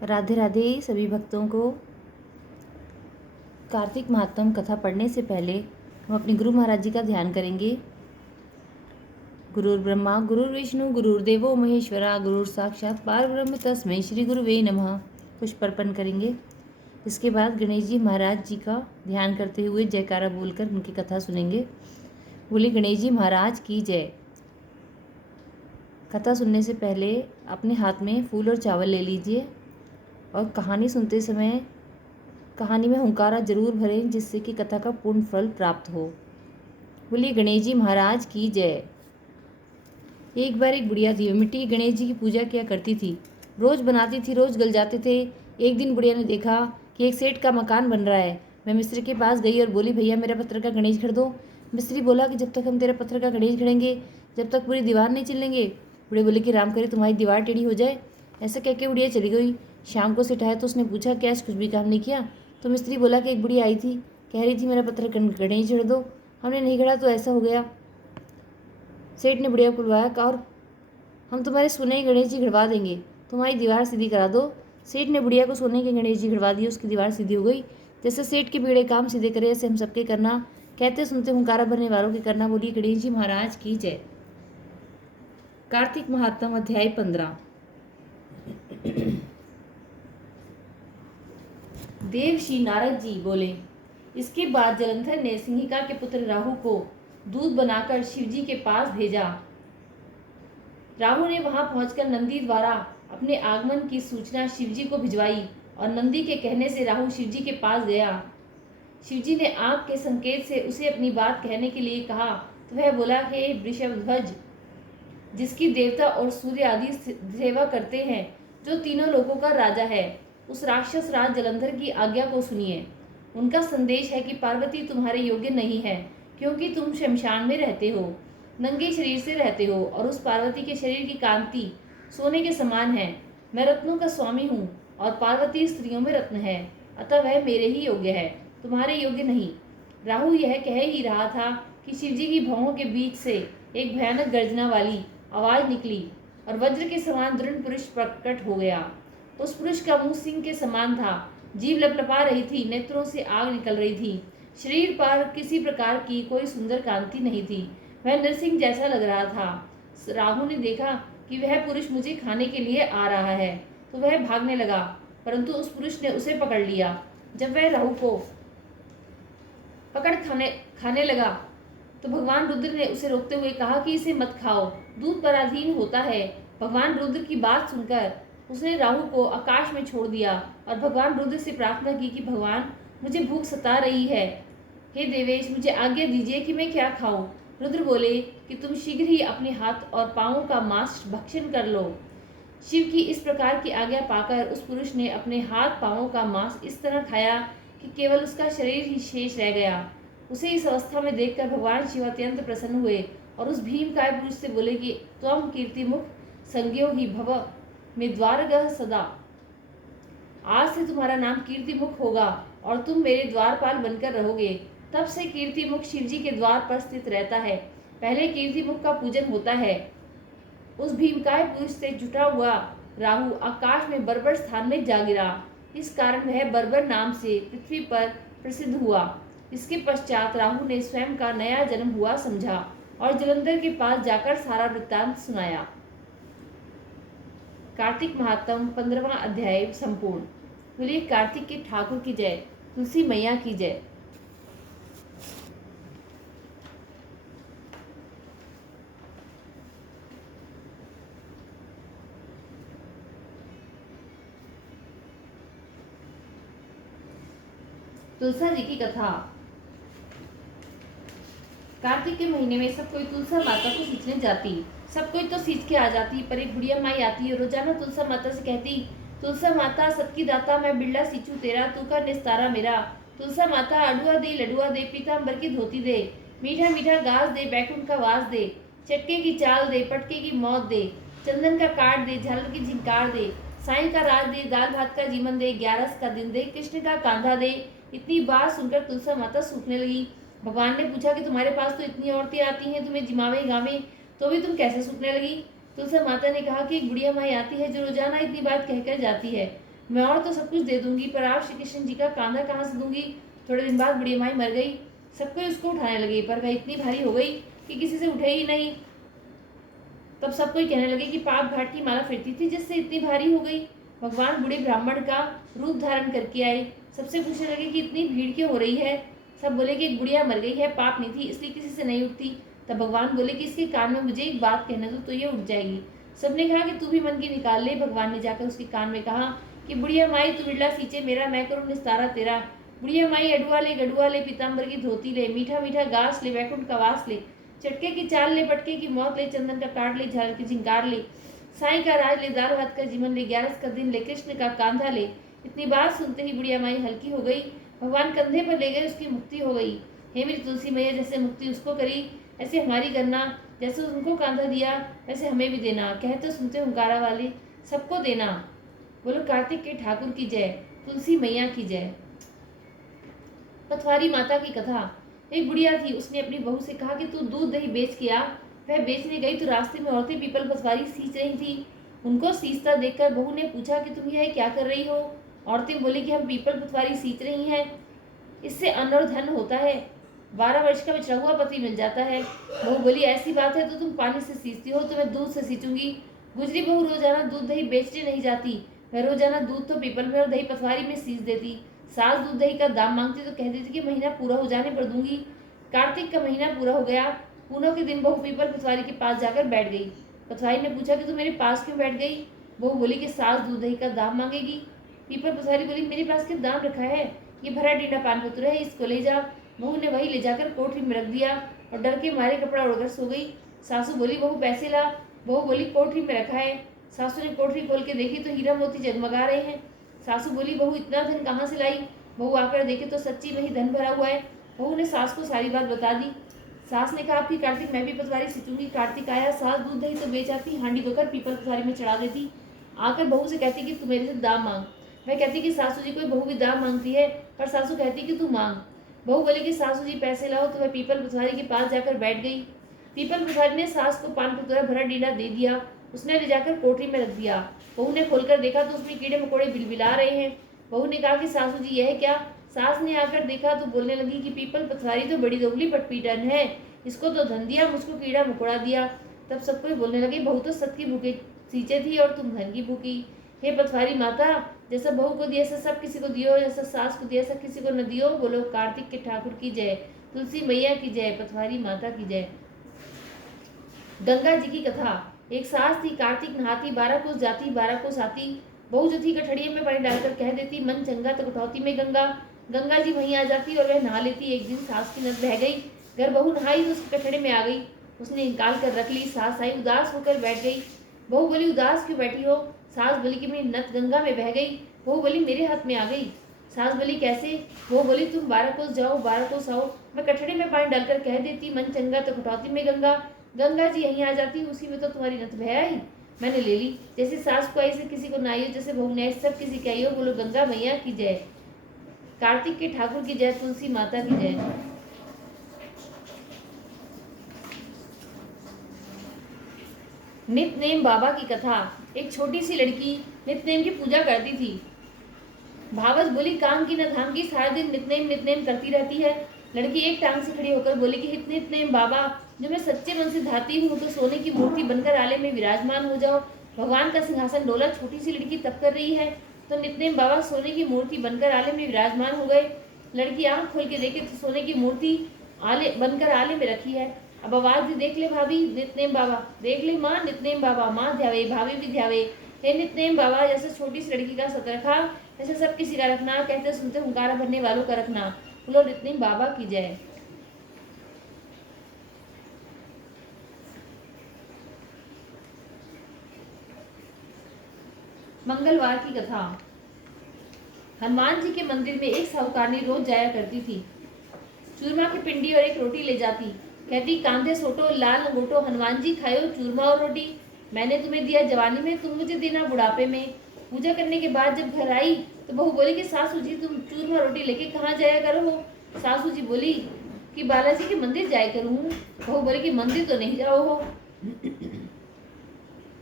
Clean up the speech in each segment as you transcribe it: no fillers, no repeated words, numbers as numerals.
राधे राधे सभी भक्तों को। कार्तिक महात्म कथा पढ़ने से पहले हम अपने गुरु महाराज जी का ध्यान करेंगे। गुरुर्ब्रह्मा गुरुर्विष्णु गुरुर्देवो महेश्वरा गुरुर साक्षात परब्रह्म तस्मै श्री गुरुवे नमः। पुष्प अर्पण करेंगे। इसके बाद गणेश जी महाराज जी का ध्यान करते हुए जयकारा बोलकर उनकी कथा सुनेंगे। बोले गणेश जी महाराज की जय। कथा सुनने से पहले अपने हाथ में फूल और चावल ले लीजिए और कहानी सुनते समय कहानी में हुंकारा जरूर भरें, जिससे कि कथा का पूर्ण फल प्राप्त हो। बोलिए गणेश जी महाराज की जय। एक बार एक बुढ़िया थी, मिट्टी के गणेश जी की पूजा किया करती थी। रोज बनाती थी, रोज गल जाते थे। एक दिन बुढ़िया ने देखा कि एक सेठ का मकान बन रहा है। वह मिस्त्री के पास गई और बोली, भैया मेरा पत्थर का गणेश खरीद दो। मिस्त्री बोला कि जब तक हम तेरा पत्थर का गणेश खड़ेंगे जब तक पूरी दीवार नहीं चिल्लेंगे। बुढ़े बोले कि राम करे तुम्हारी दीवार टेढ़ी हो जाए। ऐसा कह के बुढ़िया चली गई। शाम को सेठ आया तो उसने पूछा कि आज कुछ भी काम नहीं किया। तो मिस्त्री बोला कि एक बुढ़िया आई थी, कह रही थी मेरा पत्थर गणेश खड़ा दो। हमने नहीं खड़ा तो ऐसा हो गया। सेठ ने बुढ़िया को बुलवाया और हम तुम्हारे सोने के गणेश जी खड़वा देंगे, तुम्हारी दीवार सीधी करा दो। सेठ ने बुढ़िया को सोने के गणेश जी खड़वा दिए, उसकी दीवार सीधी हो गई। जैसे सेठ के बिगड़े काम सीधे करे ऐसे हम सबके करना, कहते सुनते हुंकारा भरने वालों के करना। बोलिए गणेश जी महाराज की जय। कार्तिक महात्म अध्याय 15। देव श्री नारद जी बोले, इसके बाद जलंधर ने सिंहिका के पुत्र राहु को दूध बनाकर शिवजी के पास भेजा। राहु ने वहां पहुंचकर नंदी द्वारा अपने आगमन की सूचना शिवजी को भिजवाई और नंदी के कहने से राहु शिवजी के पास गया। शिवजी ने आंख के संकेत से उसे अपनी बात कहने के लिए कहा तो वह बोला, हे वृषभध्वज, जिसकी देवता और सूर्य आदि सेवा करते हैं, जो तीनों लोकों का राजा है, उस राक्षस राज जलंधर की आज्ञा को सुनिए। उनका संदेश है कि पार्वती तुम्हारे योग्य नहीं है, क्योंकि तुम शमशान में रहते हो, नंगे शरीर से रहते हो और उस पार्वती के शरीर की कांति सोने के समान है। मैं रत्नों का स्वामी हूँ और पार्वती स्त्रियों में रत्न है, अतः वह मेरे ही योग्य है, तुम्हारे योग्य नहीं। राहु यह कह ही रहा था कि शिवजी की भौहों के बीच से एक भयानक गर्जना वाली आवाज निकली और वज्र के समान दृढ़ पुरुष प्रकट हो गया। उस पुरुष का मुंह सिंह के समान था, जीभ लपलपा रही थी, नेत्रों से आग निकल रही थी, शरीर पर किसी प्रकार की कोई सुंदर कांति नहीं थी, वह नरसिंह जैसा लग रहा था। राहु ने देखा कि वह पुरुष मुझे खाने के लिए आ रहा है तो वह भागने लगा, परंतु उस पुरुष ने उसे पकड़ लिया। जब वह राहु को पकड़ खाने लगा तो भगवान रुद्र ने उसे रोकते हुए कहा कि इसे मत खाओ, दूध पराधीन होता है। भगवान रुद्र की बात सुनकर उसने राहु को आकाश में छोड़ दिया और भगवान रुद्र से प्रार्थना की कि भगवान मुझे भूख सता रही है, हे देवेश मुझे आज्ञा दीजिए कि मैं क्या खाऊं। रुद्र बोले कि तुम शीघ्र ही अपने हाथ और पांवों का मांस भक्षण कर लो। शिव की इस प्रकार की आज्ञा पाकर उस पुरुष ने अपने हाथ पांवों का मांस इस तरह खाया कि केवल उसका शरीर ही शेष रह गया। उसे इस अवस्था में देखकर भगवान शिव अत्यंत प्रसन्न हुए और उस भीमकाय पुरुष से बोले कि त्वम कीर्तिमुख संज्ञो ही भव में द्वारगह सदा। आज से तुम्हारा नाम कीर्तिमुख होगा और तुम मेरे द्वारपाल बनकर रहोगे। तब से कीर्तिमुख शिवजी के द्वार पर स्थित रहता है। पहले कीर्तिमुख का पूजन होता है। उस भीमकाय पुरुष से जुटा हुआ राहु आकाश में बर्बर स्थान में जा गिरा। इस कारण वह बर्बर नाम से पृथ्वी पर प्रसिद्ध हुआ। इसके पश्चात राहु ने स्वयं का नया जन्म हुआ समझा और जलंधर के पास जाकर सारा वृत्तांत सुनाया। कार्तिक महात्म 15वां अध्याय संपूर्ण। बोलिए कार्तिक के ठाकुर की जय, तुलसी मैया की जय। तुलसा जी की कथा। कार्तिक के महीने में सब कोई तुलसा माता को सींचने जाती। सब कोई तो सींच के आ जाती, पर एक बुढ़िया माई आती और रोजाना तुलसा माता से कहती, तुलसा माता सबकी दाता मैं बिरला सींचू तेरा, तू कर निस्तारा मेरा। तुलसा माता अडुआ दे लडुआ दे, पीताम्बर की धोती दे, मीठा मीठा घास दे, बैकुंठ का वास दे, चटके की चाल दे, पटके की मौत दे, चंदन का काट दे, झालर की झिंकार दे, साईं का राज दे, दाल भात का जीवन दे, 11 का दिन दे, कृष्ण का कांधा दे। इतनी बात सुनकर तुलसा माता सूखने लगी। भगवान ने पूछा कि तुम्हारे पास तो इतनी औरतें आती हैं तुम्हें जिमावे गावे, तो भी तुम कैसे सूखने लगी। तुलसा माता ने कहा कि एक बुढ़िया माई आती है जो रोजाना इतनी बात कहकर जाती है। मैं और तो सब कुछ दे दूंगी, पर आप श्री कृष्ण जी का कांधा कहाँ से दूंगी। थोड़े दिन बाद बुढ़िया माई मर गई। सब कोई उसको उठाने लगे, पर वह इतनी भारी हो गई कि किसी से उठे ही नहीं। तब सब कोई कहने लगे कि पाप घाट की माला फिरती थी जिससे इतनी भारी हो गई। भगवान बूढ़े ब्राह्मण का रूप धारण करके आए। सबसे पूछने लगे कि इतनी भीड़ क्यों हो रही है। सब बोले कि एक बुढ़िया मर गई है, पाप नहीं थी इसलिए किसी से नहीं उठती। तब भगवान बोले कि इसके कान में मुझे एक बात कहने दो तो ये उठ जाएगी। सबने कहा कि तू भी मन की निकाल ले। भगवान ने जाकर उसके कान में कहा कि बुढ़िया माई तू बिरला सींचे मेरा, मैं करूँ निस्तारा तेरा। बुढ़िया माई अडुआ ले गडुआ ले, पीताम्बर की धोती ले, मीठा मीठा घास ले, वैकुंठ का वास ले, चटके की चाल ले, पटके की मौत ले, चंदन का काट ले, झाल की झिंकार ले, साई का राज ले, दाल भात का जीवन ले, 11 का दिन ले, कृष्ण का कांधा ले। इतनी बात सुनते ही बुढ़िया माई हल्की हो गई। भगवान कंधे पर ले गए, उसकी मुक्ति हो गई। हे मेरी तुलसी मैया, जैसे मुक्ति उसको करी ऐसे हमारी करना, जैसे उनको कांधा दिया वैसे हमें भी देना। कहते सुनते हुंकारा वाले सबको देना। बोलो कार्तिक के ठाकुर की जय, तुलसी मैया की जय। पथवारी माता की कथा। एक बुढ़िया थी, उसने अपनी बहू से कहा कि तू दूध दही बेच के आ। वह बेचने गई तो रास्ते में औरतें पीपल पथवारी सींच रही थी। उनको सींचता देखकर बहू ने पूछा कि तुम यह क्या कर रही हो। औरतें बोली कि हम पीपल पथवारी सींच रही हैं, इससे अन्न और धन होता है, 12 वर्ष का बचा हुआ पति मिल जाता है। बहू बोली ऐसी बात है तो तुम पानी से सींचती हो तो मैं दूध से सींचूंगी। गुजरी बहू रोजाना दूध दही बेचने नहीं जाती, वह रोजाना दूध तो पीपल में और दही पथवारी में सींच देती। सास दूध दही का दाम मांगती तो कहती थी कि महीना पूरा हो जाने पर दूंगी। कार्तिक का महीना पूरा हो गया। पूनों के दिन बहू पीपल पथवारी के पास जाकर बैठ गई। पथवारी ने पूछा कि तू मेरे पास क्यों बैठ गई। बहू बोली कि सास दूध दही का दाम मांगेगी। पीपल पथवारी बोली मेरे पास क्या दाम रखा है, ये भरा डीडा पान पत्र है, इसको ले जा। बहू ने वही ले जाकर कोठरी में रख दिया और डर के मारे कपड़ा उड़कर सो गई। सासू बोली बहू पैसे ला। बहू बोली कोठरी में रखा है। सासू ने कोठरी खोल के देखी तो हीरा मोती जगमगा रहे हैं। सासू बोली बहू इतना धन कहाँ से लाई। बहू आकर देखे तो सच्ची में ही धन भरा हुआ है। बहू ने सास को सारी बात बता दी। सास ने कहा आपकी कार्तिक मैं भी पथवारी सींचूंगी। कार्तिक आया, सास दूध दही तो बेच आती, हांडी धोकर पीपल पथवारी में चढ़ा देती। आकर बहू से कहती कि तू मेरे से दाम मांग। वह कहती कि सासू जी कोई बहू भी दाम मांगती है, पर सासू कहती कि तू मांग। बहू बोली कि सासू जी पैसे लाओ तो वह पीपल पथवारी के पास जाकर बैठ गई। पीपल पथवारी ने सास को पान पतोरा भरा डीडा दे दिया। उसने ले जाकर कोठरी में रख दिया। बहू ने खोलकर देखा तो उसमें कीड़े मकोड़े बिलबिला रहे हैं। बहू ने कहा कि सासू जी यह क्या। सास ने आकर देखा तो बोलने लगी कि पीपल पथवारी तो बड़ी दोगली पटपीटन है, इसको तो धन दिया, मुझको कीड़ा मकोड़ा दिया। तब सब कोई बोलने लगे बहू तो सत की भूखे सींचे थी और तुम धन की भूखी। हे पथवारी माता, जैसा बहू को दिया ऐसा सब किसी को दियो, जैसा सास को दिया ऐसा किसी को न दियो। बोलो कार्तिक के ठाकुर की जय, तुलसी मैया की जय, पथवारी माता की जय। गंगा जी की कथा। एक सास थी, कार्तिक नहाती, 12 कोस जाती 12 कोस आती। बहू जो थी कठड़िए में पानी डालकर कह देती मन चंगा तो कटौती में गंगा। गंगा जी वहीं आ जाती और वह नहा लेती। एक दिन सास की नस बह गई, घर बहू नहाई तो उसके कठड़े में आ गई। उसने निकाल कर रख ली। सास आई, उदास होकर बैठ गई। बहू बोली उदास क्यों बैठी हो। सास बोली कि मेरी नत गंगा में बह गई। बहू बोली मेरे हाथ में आ गई। सास बोली कैसे। बहू बोली तुम 12 कोस जाओ 12 कोस आओ, मैं कठड़े में पानी डालकर कह देती मन चंगा तो कटौती में गंगा। गंगा जी यहीं आ जाती, उसी में तो तुम्हारी नत बह आई, मैंने ले ली। जैसे सास को आई से किसी को ना आई हो, जैसे बहू ने आई सब किसी की आई हो। बोलो गंगा मैया की जय, कार्तिक के ठाकुर की जय, तुलसी माता की जय। नितनेम बाबा की कथा। एक छोटी सी लड़की नितनेम की पूजा करती थी। भावस बोली काम की न धाम की, सारा दिन नितनेम नितनेम करती रहती है। लड़की एक टांग से खड़ी होकर बोली कि हित नितनेम बाबा, जो मैं सच्चे मन से धाती हूँ तो सोने की मूर्ति बनकर आले में विराजमान हो जाओ। भगवान का सिंहासन डोला। छोटी सी लड़की तप कर रही है तो नितनेम बाबा सोने की मूर्ति बनकर आले में विराजमान हो गए। लड़की आंख खोल के देखे तो सोने की मूर्ति आले बनकर आले में रखी है। अब आवाज दी देख ले भाभी नितनेम बाबा, देख ले माँ नितनेम बाबा, माँ ध्यावे भाभी भी ध्यावे। हे नितनेम बाबा, जैसे छोटी सी लड़की का सत रखा ऐसे सब किसी का रखना। कहते सुनते हुंकारा भरने वालों का रखना। बोलो नितनेम बाबा की जय। मंगलवार की कथा। हनुमान जी के मंदिर में एक साहूकारनी रोज जाया करती थी। चूरमा की पिंडी और एक रोटी ले जाती। कहती कांधे सोटो लाल लंगोटो, हनुमान जी खायो चूरमा और रोटी। मैंने तुम्हें दिया जवानी में, तुम मुझे देना बुढ़ापे में। पूजा करने के बाद जब घर आई तो बहू बोली कि सासू जी तुम चूरमा रोटी लेके कहाँ जाया करो हो। सासू जी बोली कि बालाजी के मंदिर जाया करूँ। बहू बोली कि मंदिर तो नहीं जाओ हो।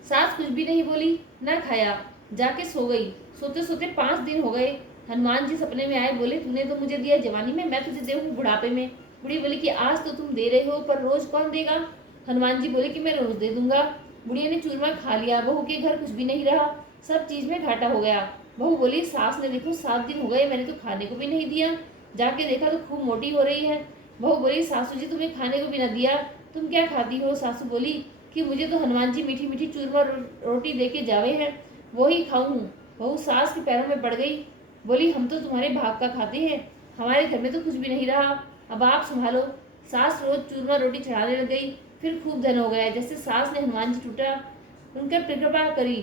सास कुछ भी नहीं बोली, न खाया। जाके सो गई। सोते सोते 5 दिन हो गए। हनुमान जी सपने में आए, बोले तूने तो मुझे दिया जवानी में, मैं तुझे दूँ बुढ़ापे में। बुढ़िया बोली कि आज तो तुम दे रहे हो, पर रोज कौन देगा। हनुमान जी बोले कि मैं रोज दे दूंगा। बुढ़िया ने चूरमा खा लिया, बहू के घर कुछ भी नहीं रहा, सब चीज में घाटा हो गया। बहू बोली सास ने देखो 7 दिन हो गए, मैंने तो खाने को भी नहीं दिया, जाके देखा तो खूब मोटी हो रही है। बहू बोली सासू जी तुम्हें खाने को भी न दिया, तुम क्या खाती हो। सासू बोली कि मुझे तो हनुमान जी मीठी मीठी चूरमा रोटी दे के जावे हैं, वो ही खाऊं। बहू सास के पैरों में पड़ गई, बोली हम तो तुम्हारे भाग का खाते हैं, हमारे घर में तो कुछ भी नहीं रहा, अब आप संभालो। सास रोज चूरमा रोटी चढ़ाने लग गई, फिर खूब धन हो गया। जैसे सास ने हनुमान जी टूटा उनकर कृपा करी,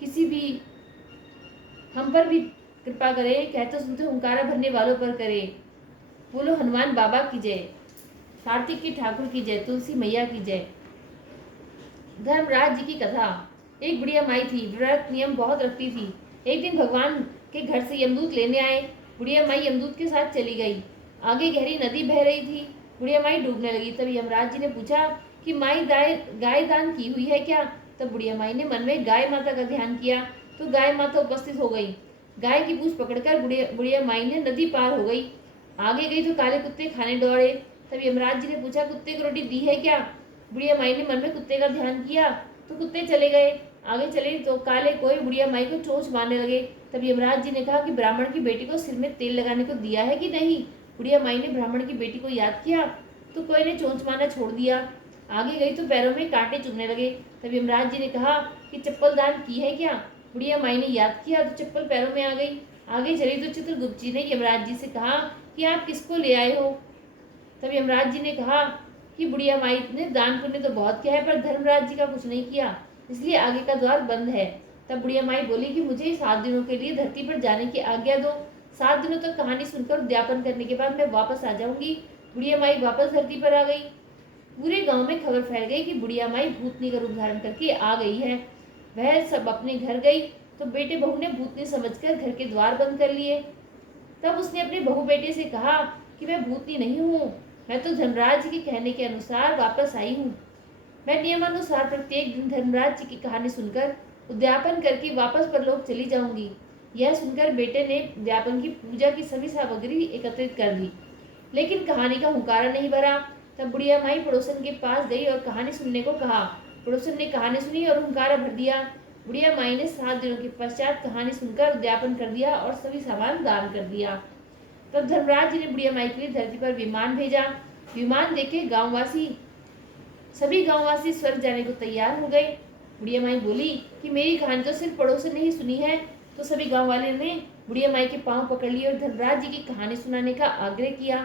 किसी भी हम पर भी कृपा करे, कहते सुनते हुंकारा भरने वालों पर करे। बोलो हनुमान बाबा की जय, कार्तिक की ठाकुर की जय, तुलसी मैया की जय। धर्मराज जी की कथा। एक बुढ़िया माई थी, व्रत नियम बहुत रखती थी। एक दिन भगवान के घर से यमदूत लेने आए। बुढ़िया माई यमदूत के साथ चली गई। आगे गहरी नदी बह रही थी, बुढ़िया माई डूबने लगी। तब यमराज जी ने पूछा कि माई गाय दान की हुई है क्या। तब बुढ़िया माई ने मन में गाय माता का ध्यान किया तो गाय माता उपस्थित हो गई। गाय की पूंछ पकड़कर बुढ़िया माई ने नदी पार हो गई। आगे गई तो काले कुत्ते खाने दौड़े। तब यमराज जी ने पूछा कुत्ते को रोटी दी है क्या। बुढ़िया माई ने मन में कुत्ते का ध्यान किया तो कुत्ते चले गए। आगे चले तो काले कोई बुढ़िया माई को चोंच मारने लगे। तब यमराज जी ने कहा कि ब्राह्मण की बेटी को सिर में तेल लगाने को दिया है कि नहीं। बुढ़िया माई ने ब्राह्मण की बेटी को याद किया तो कोई ने चोंच मारना छोड़ दिया। आगे गई तो पैरों में कांटे चुभने लगे। तब यमराज जी ने कहा कि चप्पल दान की है क्या। बुढ़िया माई ने याद किया तो चप्पल पैरों में आ गई। आगे चली तो चित्रगुप्त जी ने यमराज जी से कहा कि आप किसको ले आए हो। तब यमराज जी ने कहा कि बुढ़िया माई ने दान पुण्य तो बहुत किया है, पर धर्मराज जी का कुछ नहीं किया, इसलिए आगे का द्वार बंद है। तब बुढ़िया माई बोली कि मुझे 7 दिनों के लिए धरती पर जाने की आज्ञा दो। 7 दिनों तक कहानी सुनकर उद्यापन करने के बाद मैं वापस आ जाऊंगी। बुढ़िया माई वापस धरती पर आ गई। पूरे गांव में खबर फैल गई कि बुढ़िया माई भूतनी का रूप धारण करके आ गई है। वह सब अपने घर गई तो बेटे बहू ने भूतनी समझकर घर के द्वार बंद कर लिए। तब उसने अपने बहू बेटे से कहा कि मैं भूतनी नहीं हूँ, मैं तो धर्मराज जी के कहने के अनुसार वापस आई हूँ। मैं नियमानुसार प्रत्येक दिन धर्मराज जी की कहानी सुनकर उद्यापन करके वापस परलोक चली जाऊंगी। यह सुनकर बेटे ने उद्यापन की पूजा की सभी सामग्री एकत्रित कर ली, लेकिन कहानी का हुंकारा नहीं भरा। तब बुढ़िया माई पड़ोसन के पास गई और कहानी सुनने को कहा। पड़ोसन ने कहानी सुनी और हुंकारा भर दिया। बुढ़िया माई ने 7 दिनों के पश्चात कहानी सुनकर उद्यापन कर दिया और सभी सामान दान कर दिया। तब धर्मराज जी ने बुढ़िया माई के लिए धरती पर विमान भेजा। विमान देखे सभी गांववासी स्वर्ग जाने को तैयार हो गए। बुढ़िया माई बोली कि मेरी कहानी तो सिर्फ पड़ोसन ने ही सुनी है। तो सभी गांव वाले ने बुढ़िया माई के पांव पकड़ लिए और धर्मराज जी की कहानी सुनाने का आग्रह किया।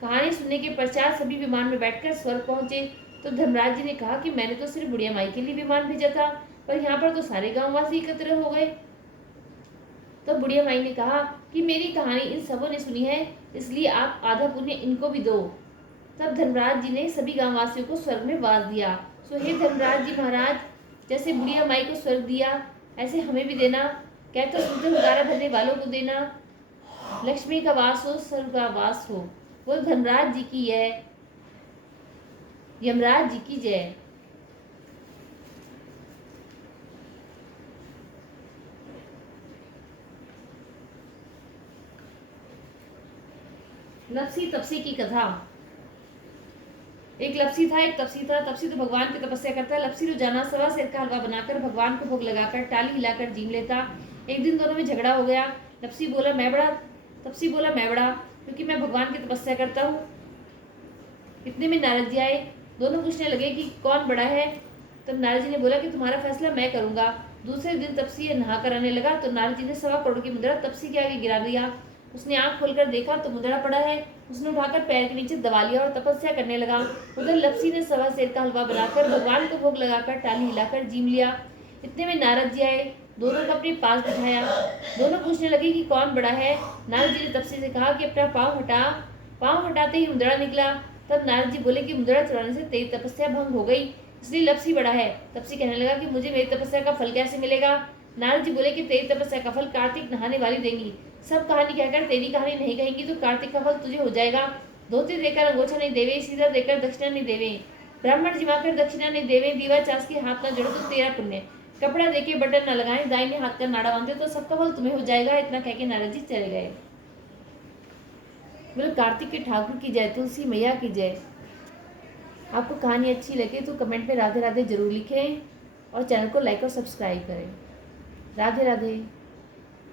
कहानी सुनने के पश्चात सभी विमान में बैठकर स्वर्ग पहुंचे। तो धर्मराज जी ने कहा कि मैंने तो सिर्फ बुढ़िया माई के लिए विमान भेजा था, पर यहाँ पर तो सारे गांववासी एकत्र हो गए। तो बुढ़िया माई ने कहा कि मेरी कहानी इन सबों ने सुनी है, इसलिए आप आधा पुण्य इनको भी दो। तब धर्मराज जी ने सभी गांववासियों को स्वर्ग में वास दिया। सो हे धर्मराज जी महाराज, जैसे बुढ़िया माई को स्वर्ग दिया ऐसे हमें भी देना। कहते सुनते हुंकारा भरने वालों को देना। लक्ष्मी का वास हो, स्वर्ग का वास हो। बोल धर्मराज जी की जय, यमराज जी की जय। लपसी तपसी की कथा। एक लपसी था, एक तपसी था। तपसी तो भगवान की तपस्या करता है, लपसी रोजाना 1.25 सेर का हलवा बनाकर भगवान को भोग लगाकर टाली हिलाकर जीम लेता। एक दिन दोनों में झगड़ा हो गया। लपसी बोला मैं बड़ा, तपसी बोला मैं बड़ा, क्योंकि मैं भगवान की तपस्या करता हूँ। इतने में नारद जी आए। दोनों पूछने लगे कि कौन बड़ा है। तब नारद जी ने बोला कि तुम्हारा फैसला मैं करूंगा। दूसरे दिन तपसी नहा कर आने लगा तो नारद जी ने 1.25 करोड़ की मुद्रा तपसी के आगे गिरा दिया। उसने आंख खोलकर देखा तो मुद्रा पड़ा है। उसने उठाकर पैर के नीचे दबा लिया और तपस्या करने लगा। उधर लपसी ने 1.25 सेर का हलवा बनाकर भगवान को भोग लगाकर टाली हिलाकर जीम लिया। इतने में नारद जी आए, दोनों को अपने पास बिठाया। दोनों पूछने लगे कि कौन बड़ा है। नारद जी ने तपसी से कहा कि अपना पाँव हटा। पाँव हटाते ही मुद्रा निकला। तब नारद जी बोले कि मुद्रा चुराने से तेरी तपस्या भंग हो गई, इसलिए लपसी बड़ा है। तपसी कहने लगा कि मुझे मेरी तपस्या का फल कैसे मिलेगा। नारद जी बोले कि तेरी तपस्या का फल कार्तिक नहाने वाली देंगी। सब कहानी कहकर तेरी कहानी नहीं कहेंगी तो कार्तिक का फल तुझे हो जाएगा। धोती देकर अंगोछा नहीं देवे, सीधा देकर दक्षिणा नहीं देवे, ब्राह्मण जिमाकर दक्षिणा नहीं देवे, दीवा चास के हाथ न जोड़ो तो तेरा पुण्य। कपड़ा देके बटन न लगाएं, दाहिने हाथ का नाड़ा बांधे तो सबका बल तुम्हें हो जाएगा। इतना कह के नारद जी चले गए। बोले कार्तिक के ठाकुर की जय, तुलसी मैया की जय। आपको कहानी अच्छी लगे तो कमेंट में राधे राधे जरूर लिखें और चैनल को लाइक और सब्सक्राइब करें। राधे राधे।